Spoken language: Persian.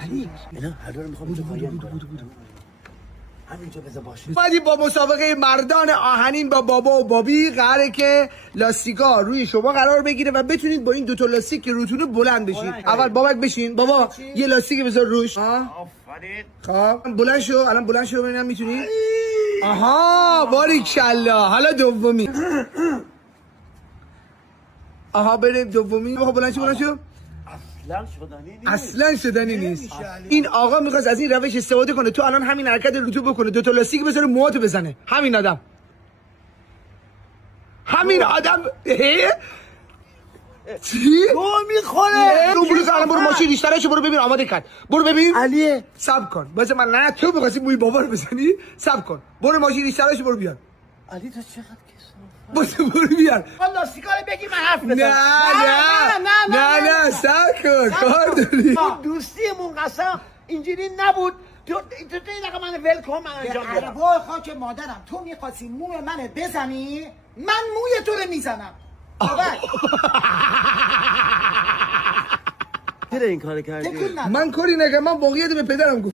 علی اینا هر دو رو میخوام اینجا قایم کنم. همینجا بذار باشه. بعدی با مسابقه مردان آهنین با بابا و بابی قراره که لاستیکا روی شما قرار بگیره و بتونید با این دو تا لاستیک که روتونه بلند بشین. اول بابک بشین. بابا یه لاستیک بذار روش. آفرین. خب بلند شو. الان بلند شو ببینم میتونی. آها باریکالله. حالا دومی. آها بریم دومی. بابا بلند شو. اصلا شدنی نیست. این آقا میخواست از این روش استفاده کنه. تو الان همین حرکت رو بکنه، دو تا لاستیک بذاره موهاتو بزنه. همین آدم چی؟ تو میخوره. تو برو الان برو ماشین ریشترشو برو ببین آماده کرد. برو ببین. علیه صبر کن. واسه من نه تو می‌خواستی موی بابا رو بزنی. صبر کن. برو ماشین ریشترشو برو بیار. علی تو چقدر برو بیار. لاستیکا رو بگی من حرف بزنم. نه صبر کن. کار داری. دوستیمون قسم اینجوری نبود. تو این دقیقه من ول کن من انجام بدم. عربای خاک مادرم تو میخواستی موی منو بزنی من موی تو رو میزنم. چرا این کارو کردی؟ من کاری نگم. من واقعیت به پدرم گفتم.